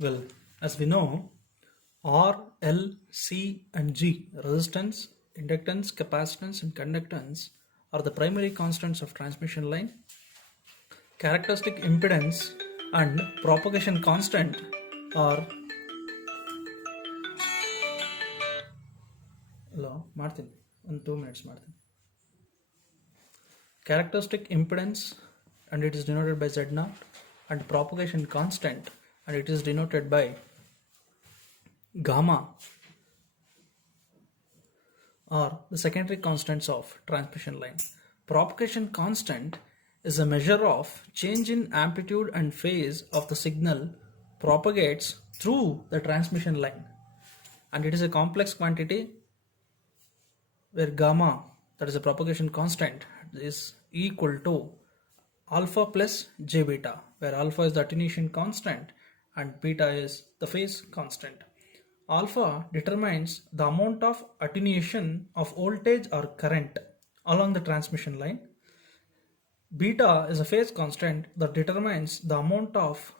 Well, as we know, R, L, C, and G, resistance, inductance, capacitance, and conductance, are the primary constants of transmission line. Characteristic impedance and propagation constant are. Hello, Martin. 2 minutes, Martin. Characteristic impedance, and it is denoted by Z0, and propagation constant, and it is denoted by gamma, are the secondary constants of transmission line. Propagation constant is a measure of change in amplitude and phase of the signal propagates through the transmission line, and it is a complex quantity where gamma, that is a propagation constant, is equal to alpha plus j beta, where alpha is the attenuation constant and beta is the phase constant. Alpha determines the amount of attenuation of voltage or current along the transmission line. Beta is a phase constant that determines the amount of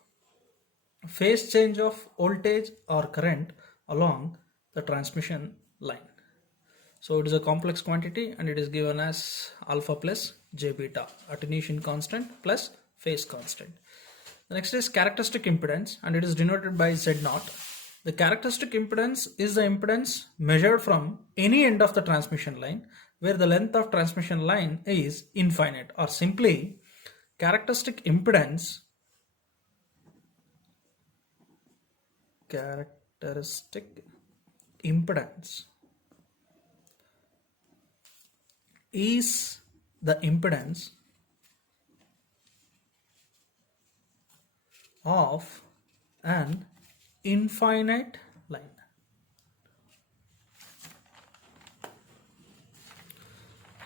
phase change of voltage or current along the transmission line. So it is a complex quantity and it is given as alpha plus j beta, attenuation constant plus phase constant. The next is characteristic impedance, and it is denoted by Z0. The characteristic impedance is the impedance measured from any end of the transmission line where the length of transmission line is infinite, or simply characteristic impedance is the impedance of an infinite line.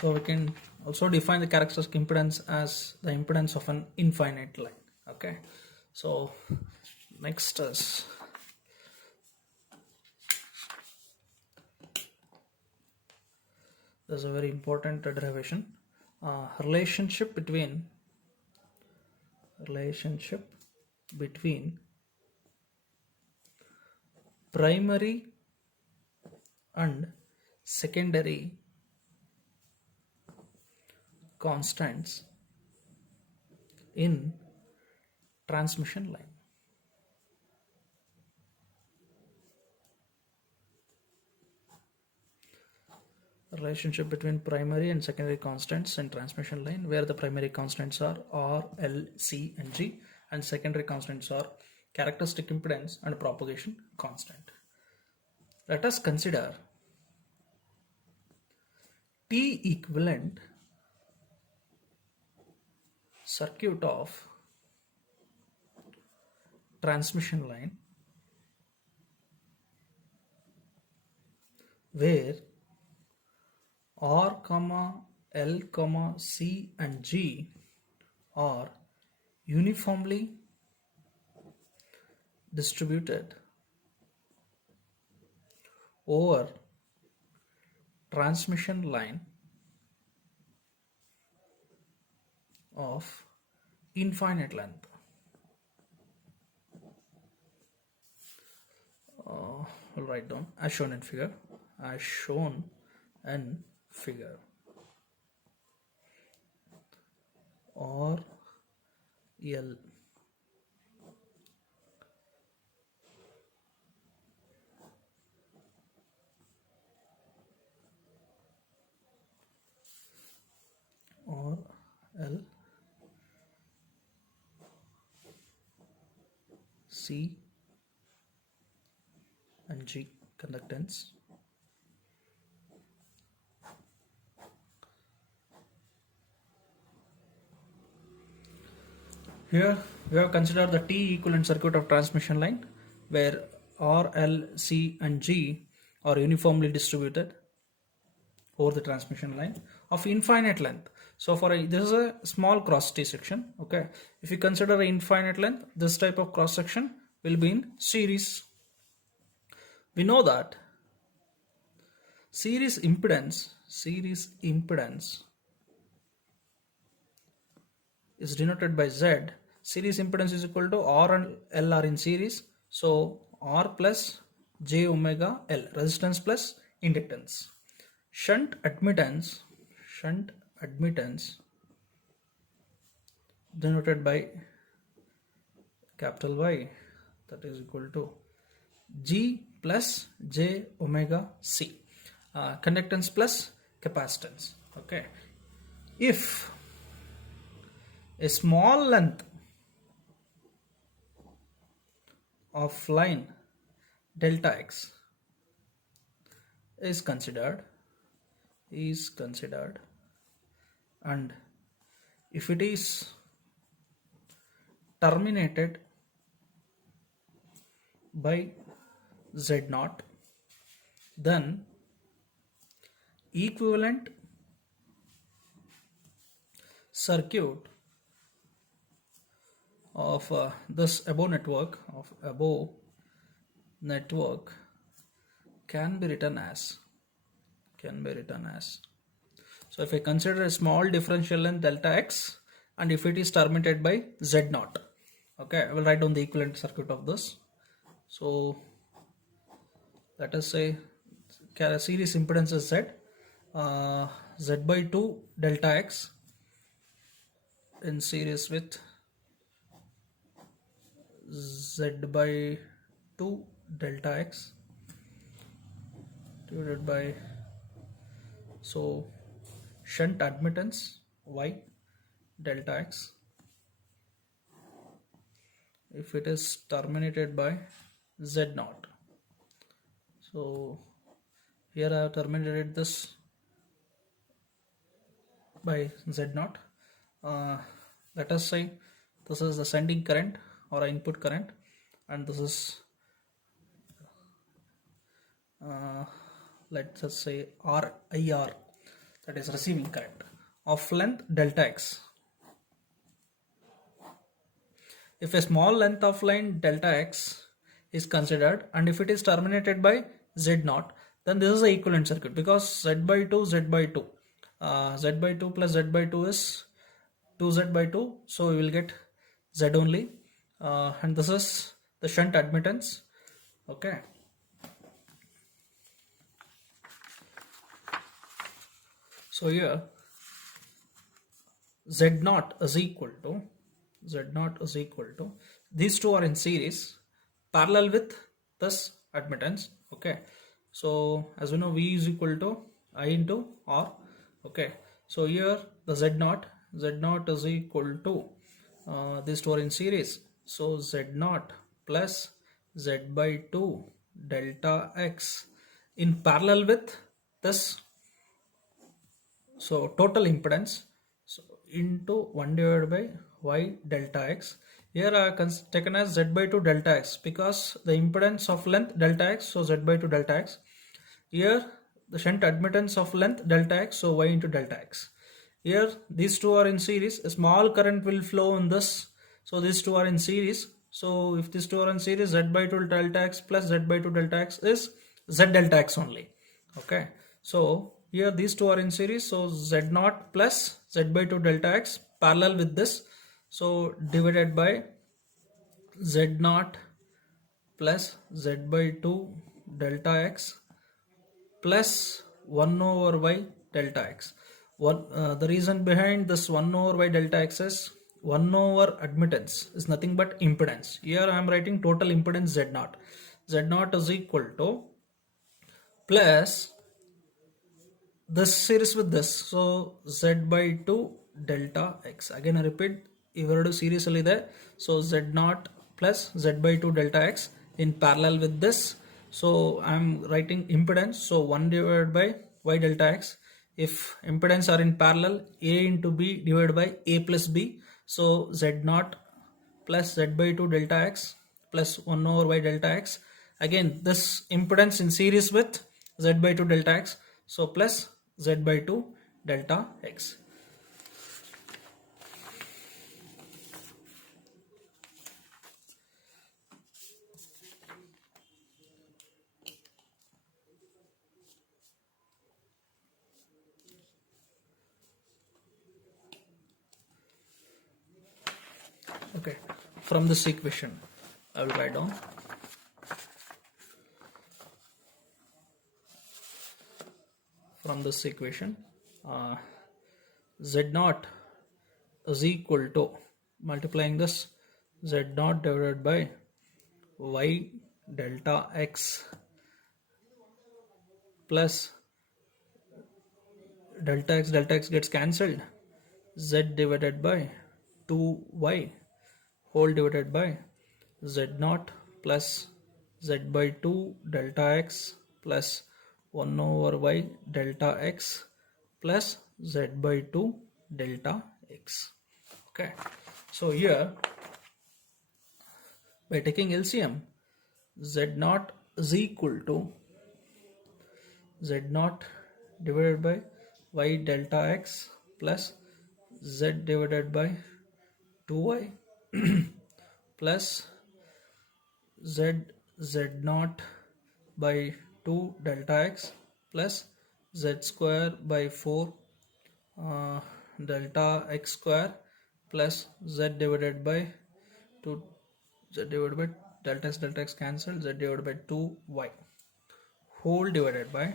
So we can also define the characteristic impedance as the impedance of an infinite line. Okay, so next is there's a very important derivation, relationship between primary and secondary constants in transmission line. Relationship between primary and secondary constants in transmission line, where the primary constants are R, L, C, and G, and secondary constants are characteristic impedance and propagation constant. Let us consider T equivalent circuit of transmission line where R, L, C, and G are uniformly distributed over transmission line of infinite length. I'll write down as shown in figure. R, L, R, L, C, and G conductance. Here we have considered the T equivalent circuit of transmission line where R, L, C, and G are uniformly distributed over the transmission line of infinite length. So this is a small cross section. Okay, if you consider an infinite length, this type of cross section will be in series. We know that series impedance is denoted by Z. Series impedance is equal to R and L are in series, So R plus j omega L, resistance plus inductance. Shunt admittance denoted by capital Y, that is equal to G plus j omega C, conductance plus capacitance. Okay, if a small length of line delta x is considered, and if it is terminated by z naught, then equivalent circuit of this above network can be written as, so if I consider a small differential length delta x, and if it is terminated by z naught, okay, I will write down the equivalent circuit of this. So let us say series impedance is z, z by 2 delta x in series with z by 2 delta x divided by, so shunt admittance y delta x if it is terminated by z naught. So here I have terminated this by z naught. Let us say this is the sending current or input current, and this is let us say IR, that is receiving current, of length delta x. If a small length of line delta x is considered, and if it is terminated by z naught, then this is the equivalent circuit, because z by 2 z by 2 plus z by 2 is 2z by 2, so we will get z only, and this is the shunt admittance. Okay, so here z naught is equal to these two are in series parallel with this admittance. Okay, so as we know, V is equal to I into R. Okay, so here the z naught is equal to these two are in series, so z naught plus z by 2 delta x in parallel with this, so total impedance, so into 1 divided by y delta x. Here I have taken as z by 2 delta x because the impedance of length delta x, so z by 2 delta x. Here the shunt admittance of length delta x, so y into delta x. Here these two are in series, a small current will flow in this, so these two are in series. So if these two are in series, z by 2 delta x plus z by 2 delta x is z delta x only. Okay, so here these two are in series, so z naught plus z by 2 delta x parallel with this, so divided by z naught plus z by 2 delta x plus 1 over y delta x. The reason behind this 1 over y delta x is 1 over admittance is nothing but impedance. Here I am writing total impedance z naught. Z naught is equal to plus this series with this, so z by 2 delta x. Again I repeat, if you do seriously there, so z naught plus z by 2 delta x in parallel with this, so I am writing impedance, so 1 divided by y delta x. If impedance are in parallel, a into b divided by a plus b, so z naught plus z by 2 delta x plus 1 over y delta x. Again this impedance in series with z by 2 delta x, so plus z by 2 delta x. Okay, from this equation I will write down from this equation. Z naught is equal to, multiplying this, Z naught divided by y delta x plus delta x gets cancelled, z divided by 2y whole divided by z naught plus z by 2 delta x plus 1 over y delta x plus z by 2 delta x. Okay, so here by taking LCM, z naught is equal to z naught divided by y delta x plus z divided by 2y plus z naught by 2 delta x plus z square by 4 delta x square plus z divided by 2 z divided by delta x cancelled, z divided by 2y whole divided by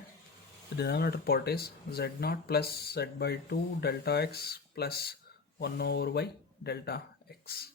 the denominator part is z naught plus z by 2 delta x plus 1 over y delta x.